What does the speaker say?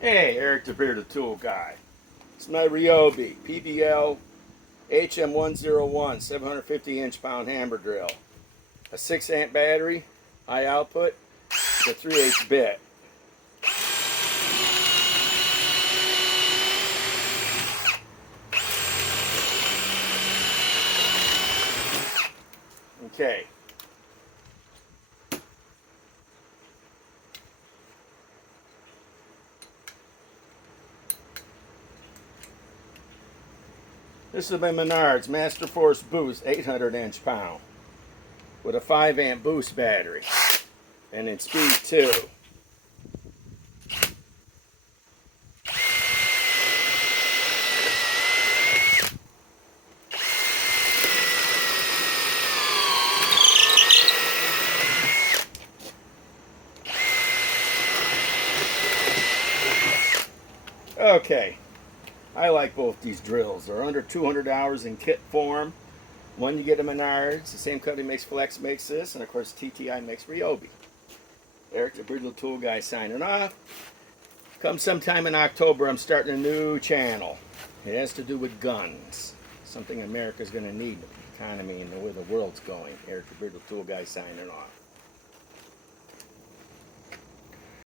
Hey, Eric the Bearded Tool Guy. It's my RYOBI PBL HM101 750 pound hammer drill. A 6 amp battery, high output, with a 3/8 bit. Okay. This is my MENARDS Master Force Boost 800 pound with a 5 amp boost battery and in speed 2. Okay, I like both these drills. They're under $200 in kit form. One you get a Menards, the same company makes Flex makes this, and of course TTI makes RYOBI. Eric the Bearded Tool Guy signing off. Come sometime in October, I'm starting a new channel. It has to do with guns. Something America's going to need with the economy and the way the world's going. Eric the Bearded Tool Guy signing off.